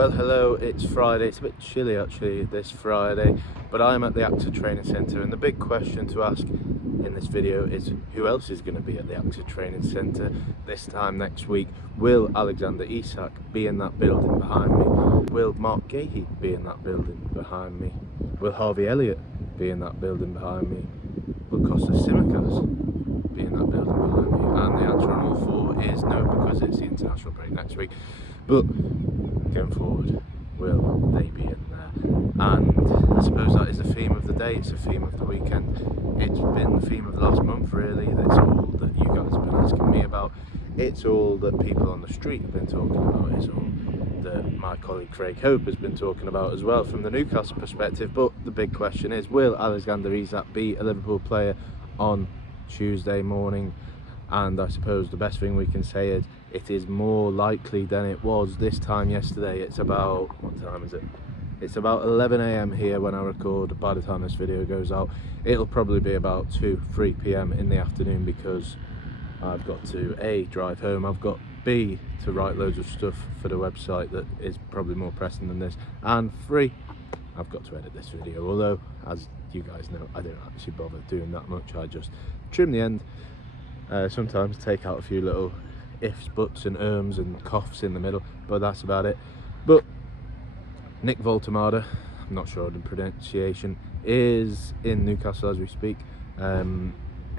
Well, hello, it's Friday. It's a bit chilly actually this Friday, but I'm at the AXA Training Centre, and the big question to ask in this video is who else is going to be at the AXA Training Centre this time next week? Will Alexander Isak be in that building behind me? Will Marc Guehi be in that building behind me? Will Harvey Elliott be in that building behind me? Will Kostas Tsimikas be in that building behind me? And the answer on all four is no, because it's the international break next week. But going forward, will they be in there? And I suppose that is the theme of the day, it's the theme of the weekend. It's been the theme of the last month really, that's all that you guys have been asking me about. It's all that people on the street have been talking about, it's all that my colleague Craig Hope has been talking about as well from the Newcastle perspective. But the big question is, will Alexander Isak be a Liverpool player on Tuesday morning? And I suppose the best thing we can say is it is more likely than it was this time yesterday. It's about, what time is it? It's about 11 AM here when I record. By the time this video goes out, it'll probably be about 2-3 PM in the afternoon, because I've got to A, drive home, I've got B, to write loads of stuff for the website that is probably more pressing than this, and 3, I've got to edit this video. Although, as you guys know, I don't actually bother doing that much. I just trim the end, sometimes take out a few little ifs, buts and ums and coughs in the middle, but that's about it. But Nick Voltemada, I'm not sure of the pronunciation, is in Newcastle as we speak.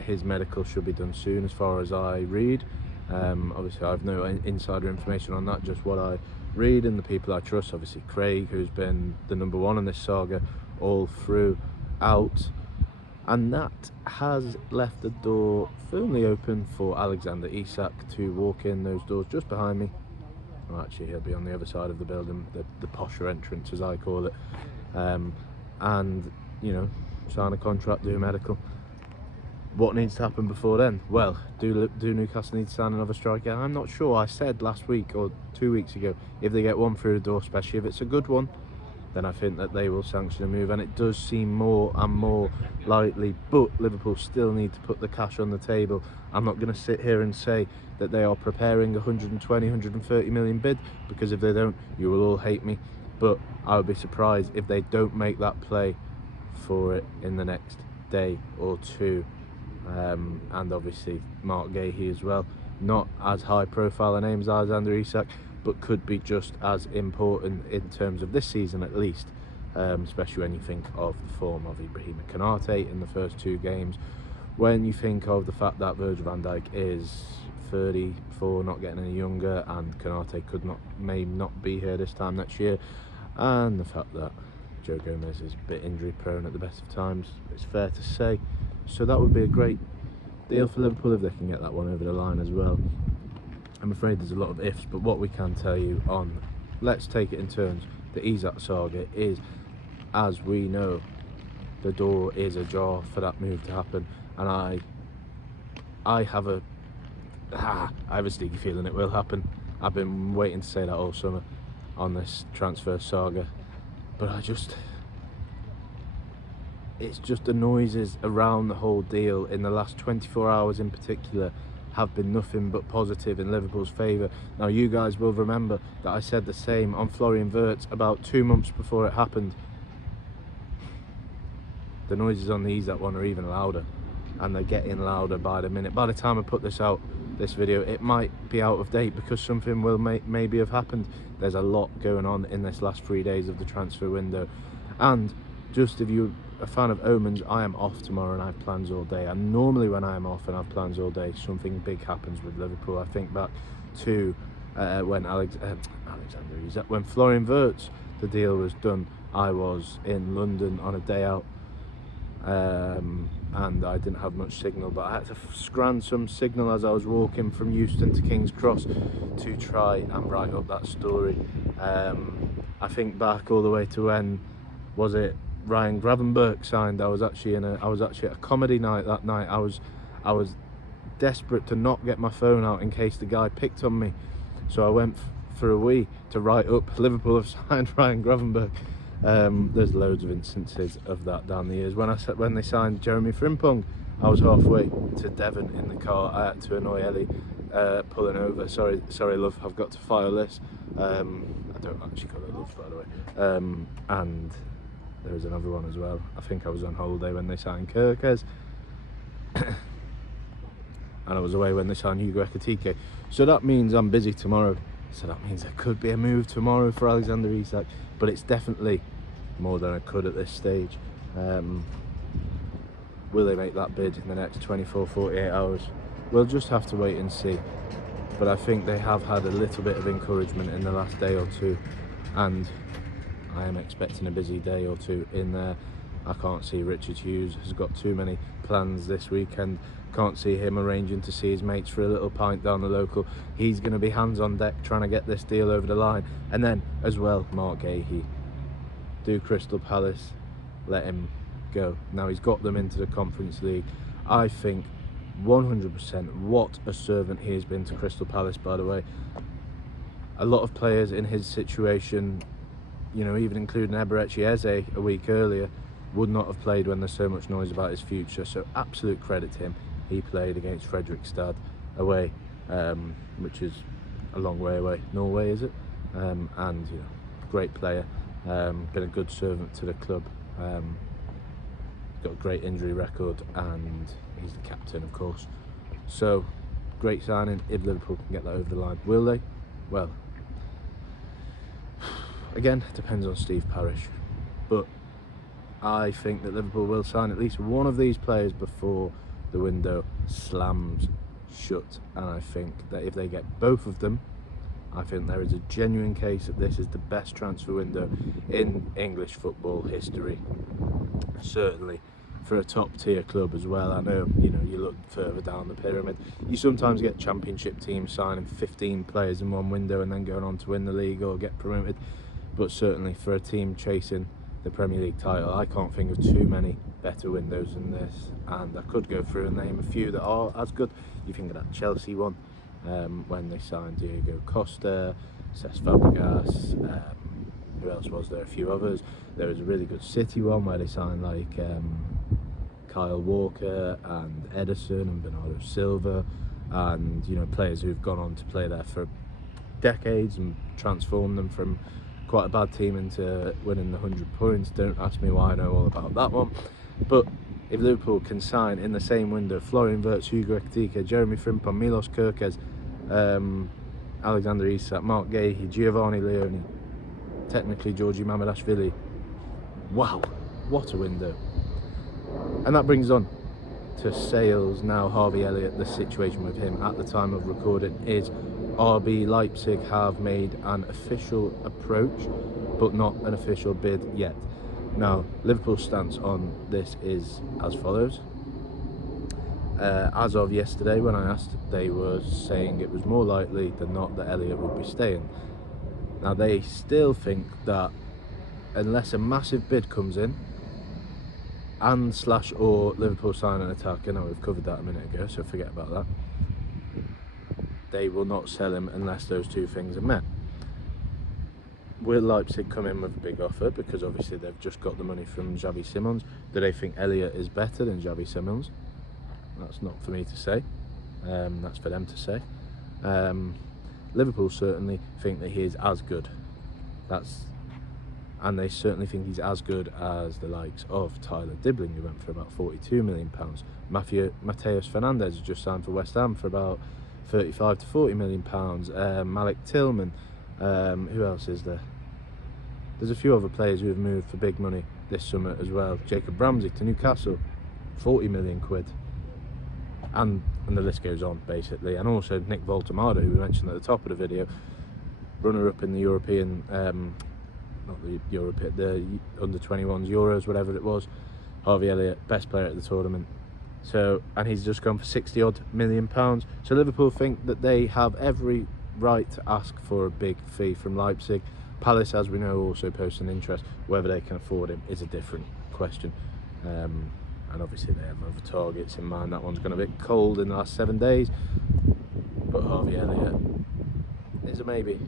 His medical should be done soon as far as I read. Obviously I have no insider information on that, just what I read and the people I trust. Obviously Craig, who's been the #1 in this saga all throughout, and that has left the door firmly open for Alexander Isak to walk in those doors just behind me. Well, actually he'll be on the other side of the building, the posher entrance as I call it, and you know, sign a contract, do a medical. What needs to happen before then? Well, do Newcastle need to sign another striker? I'm not sure. I said last week or 2 weeks ago, if they get one through the door, especially if it's a good one, then I think that they will sanction a move, and it does seem more and more likely. But Liverpool still need to put the cash on the table. I'm not going to sit here and say that they are preparing 120, 130 million bid, because if they don't, you will all hate me. But I would be surprised if they don't make that play for it in the next day or two. And obviously Marc Guehi as well, not as high profile a name as Alexander Isak, but could be just as important in terms of this season at least, especially when you think of the form of Ibrahima Konate in the first 2 games, when you think of the fact that Virgil van Dijk is 34, not getting any younger, and Konate may not be here this time next year, and the fact that Joe Gomez is a bit injury prone at the best of times, it's fair to say. So that would be a great deal for Liverpool if they can get that one over the line as well. I'm afraid there's a lot of ifs, but what we can tell you on Let's Take It in Turns, the Isak saga, is, as we know, the door is ajar for that move to happen, and I have a sneaky feeling it will happen. I've been waiting to say that all summer on this transfer saga, but it's just the noises around the whole deal in the last 24 hours in particular have been nothing but positive in Liverpool's favour. Now you guys will remember that I said the same on Florian Wirtz about 2 months before it happened. The noises on the Isak one are even louder, and they're getting louder by the minute. By the time I put this video, it might be out of date, because something will maybe have happened. There's a lot going on in this last 3 days of the transfer window. And just if you're a fan of omens, I am off tomorrow and I have plans all day, and normally when I am off and I have plans all day, something big happens with Liverpool. I think back to when when Florian Wirtz, the deal was done. I was in London on a day out, and I didn't have much signal, but I had to scran some signal as I was walking from Euston to King's Cross to try and write up that story. I think back all the way to when was it Ryan Gravenberch signed. I was actually at a comedy night that night. I was desperate to not get my phone out in case the guy picked on me, so I went for a wee to write up Liverpool have signed Ryan Gravenberch. There's loads of instances of that down the years. When they signed Jeremy Frimpong, I was halfway to Devon in the car. I had to annoy Ellie pulling over. Sorry, love, I've got to file this. I don't actually call it love, by the way. And there was another one as well. I think I was on holiday when they signed Kirkes. And I was away when they signed Hugo Ekitike. So that means I'm busy tomorrow. So that means there could be a move tomorrow for Alexander Isak. But it's definitely more than I could at this stage. Will they make that bid in the next 24, 48 hours? We'll just have to wait and see. But I think they have had a little bit of encouragement in the last day or two. And I am expecting a busy day or two in there. I can't see Richard Hughes has got too many plans this weekend. Can't see him arranging to see his mates for a little pint down the local. He's going to be hands on deck trying to get this deal over the line. And then as well, Marc Guehi. Do Crystal Palace let him go? Now he's got them into the Conference League. I think 100% what a servant he has been to Crystal Palace, by the way. A lot of players in his situation, you know, even including Eberechi Eze a week earlier, would not have played when there's so much noise about his future. So absolute credit to him. He played against Fredrikstad away, which is a long way away. Norway, is it? And you know, great player. Been a good servant to the club. Got a great injury record, and he's the captain, of course. So great signing if Liverpool can get that over the line. Will they? Well, again, depends on Steve Parish, but I think that Liverpool will sign at least one of these players before the window slams shut. And I think that if they get both of them, I think there is a genuine case that this is the best transfer window in English football history. Certainly for a top tier club as well. I know, you know, you look further down the pyramid, you sometimes get championship teams signing 15 players in one window and then going on to win the league or get promoted. But certainly for a team chasing the Premier League title, I can't think of too many better windows than this, and I could go through and name a few that are as good. You think of that Chelsea one, when they signed Diego Costa, Cesc Fabregas, who else was there? A few others. There was a really good City one where they signed like Kyle Walker and Ederson and Bernardo Silva, and you know, players who've gone on to play there for decades and transformed them from quite a bad team into winning the 100 points. Don't ask me why I know all about that one. But if Liverpool can sign in the same window Florian Wirtz, Hugo Ekitike, Jeremy Frimpong, Milos Kerkez, Alexander Isak, Marc Guehi, Giovanni Leone, technically Georgi Mamadashvili, wow, what a window. And that brings on to sales now. Harvey Elliott, the situation with him at the time of recording is RB Leipzig have made an official approach, but not an official bid yet. Now, Liverpool's stance on this is as follows. As of yesterday, when I asked, they were saying it was more likely than not that Elliott would be staying. Now, they still think that unless a massive bid comes in, and / or Liverpool sign an attacker, now we've covered that a minute ago, so forget about that, they will not sell him unless those two things are met. Will Leipzig come in with a big offer? Because obviously they've just got the money from Xavi Simons. Do they think Elliott is better than Xavi Simons? That's not for me to say. That's for them to say. Liverpool certainly think that he is as good. And they certainly think he's as good as the likes of Tyler Dibbling, who went for about £42 million. Mateus Fernandes has just signed for West Ham for about £35 to £40 million. Malik Tillman. Who else is there? There's a few other players who have moved for big money this summer as well. Jacob Ramsey to Newcastle, 40 million quid. And the list goes on, basically. And also Nick Voltamado, who we mentioned at the top of the video, runner-up in the European, the under-21s Euros, whatever it was. Harvey Elliott, best player at the tournament. So, and he's just gone for £60 million. So Liverpool think that they have every right to ask for a big fee from Leipzig. Palace, as we know, also post an interest. Whether they can afford him is a different question. And obviously they have other targets in mind. That one's gone a bit cold in the last 7 days. But Harvey Elliott is a maybe.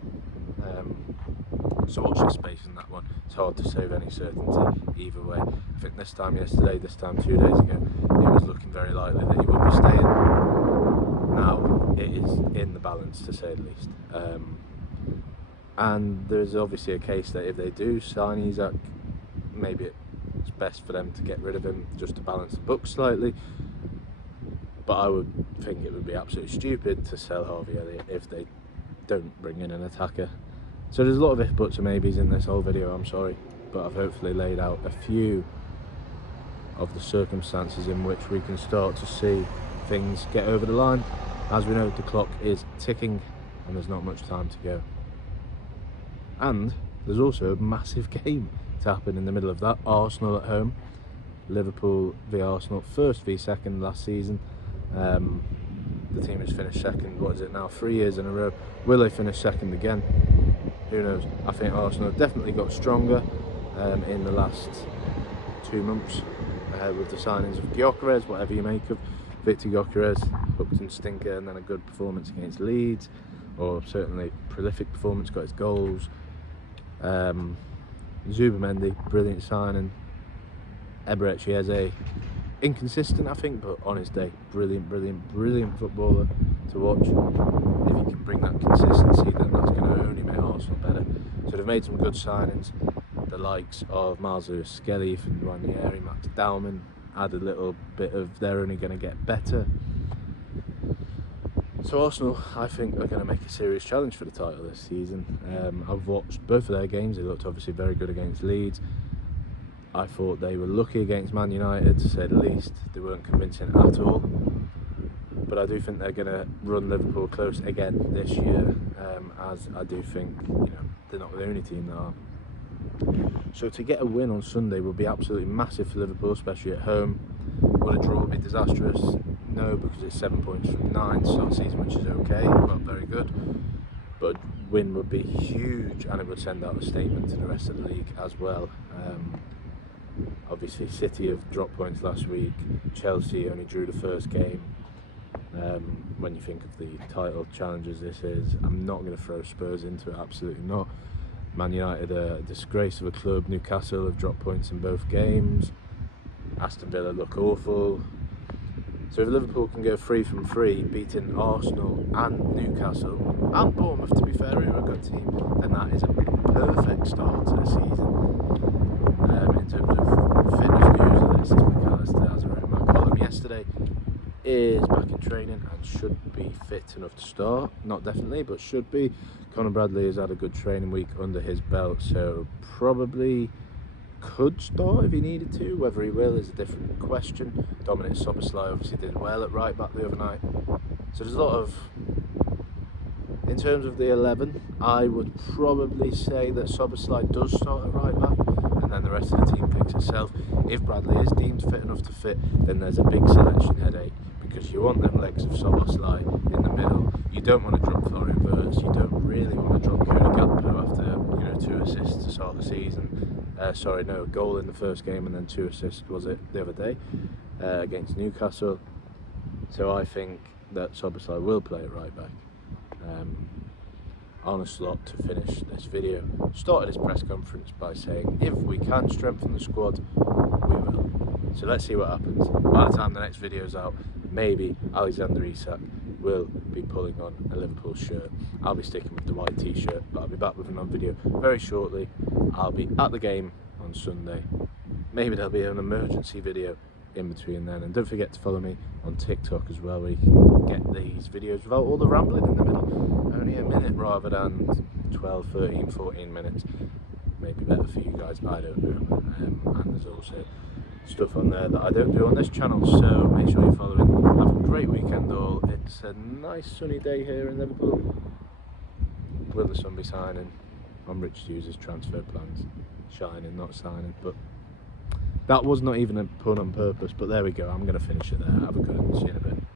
So watch this space in that one. It's hard to say with any certainty either way. I think this time yesterday, this time 2 days ago, it was looking very likely that he would be staying. Now it is in the balance, to say the least. And there's obviously a case that if they do sign Isak, maybe it's best for them to get rid of him just to balance the books slightly. But I would think it would be absolutely stupid to sell Harvey Elliott if they don't bring in an attacker. So there's a lot of if, buts and maybes in this whole video, I'm sorry. But I've hopefully laid out a few of the circumstances in which we can start to see things get over the line. As we know, the clock is ticking and there's not much time to go. And there's also a massive game to happen in the middle of that. Arsenal at home, Liverpool v Arsenal, first v second last season. The team has finished second, what is it now, 3 years in a row. Will they finish second again? Who knows? I think Arsenal have definitely got stronger in the last 2 months with the signings of Gyökeres, whatever you make of Victor Gyökeres, hooked and stinker, and then a good performance against Leeds, or certainly prolific performance, got his goals. Zubamendi, brilliant signing. Eberechi Eze, inconsistent I think, but on his day, brilliant footballer to watch. If he can bring that consistency, then that's going to only make Arsenal better. So they've made some good signings, the likes of Miles Lewis-Skelly, Ethan Ranieri, Max Dowman, add a little bit of they're only going to get better. So Arsenal, I think, are going to make a serious challenge for the title this season. I've watched both of their games. They looked obviously very good against Leeds. I thought they were lucky against Man United, to say the least. They weren't convincing at all. But I do think they're going to run Liverpool close again this year, as I do think, they're not the only team that are. So to get a win on Sunday would be absolutely massive for Liverpool, especially at home. Would a draw be disastrous? No, because it's 7 points from 9 to start the season, which is okay, but very good. But a win would be huge, and it would send out a statement to the rest of the league as well. Obviously City have dropped points last week, Chelsea only drew the first game. When you think of the title challenges this is, I'm not going to throw Spurs into it, absolutely not. Man United are a disgrace of a club. Newcastle have dropped points in both games. Aston Villa look awful. So if Liverpool can go 3 from 3, beating Arsenal and Newcastle, and Bournemouth to be fair, who are a good team, then that is a perfect start to the season. In terms of fitness news, Alexis McAllister, as I wrote in my column yesterday, is back in training and should be fit enough to start. Not definitely, but should be. Conor Bradley has had a good training week under his belt, so probably could start if he needed to. Whether he will is a different question. Dominic Szoboszlai obviously did well at right back the other night. So there's a lot of... In terms of the 11, I would probably say that Szoboszlai does start at right back, and then the rest of the team picks itself. If Bradley is deemed fit enough to fit, then there's a big selection headache, because you want them legs of Szoboszlai in the middle. You don't want to drop Florian Wirtz. You don't really want to drop Cody Gakpo after 2 assists to start the season. A goal in the first game and then 2 assists, was it, the other day against Newcastle. So I think that Szoboszlai will play at right back. Arne Slot, to finish this video, started his press conference by saying, if we can strengthen the squad, we will. So let's see what happens. By the time the next video is out, maybe Alexander Isak will be pulling on a Liverpool shirt. I'll be sticking with the white t-shirt, but I'll be back with another video very shortly. I'll be at the game on Sunday. Maybe there'll be an emergency video in between then, and don't forget to follow me on TikTok as well, where you can get these videos without all the rambling in the middle. Only a minute rather than 12, 13, 14 minutes. Maybe better for you guys, I don't know. And there's also stuff on there that I don't do on this channel, so make sure you're following. Have a great weekend all. It's a nice sunny day here in Liverpool. Will the sun be shining on Rich Hughes' transfer plans? Shining, not signing, but that was not even a pun on purpose, but there we go. I'm going to finish it there. Have a good one. See you in a bit.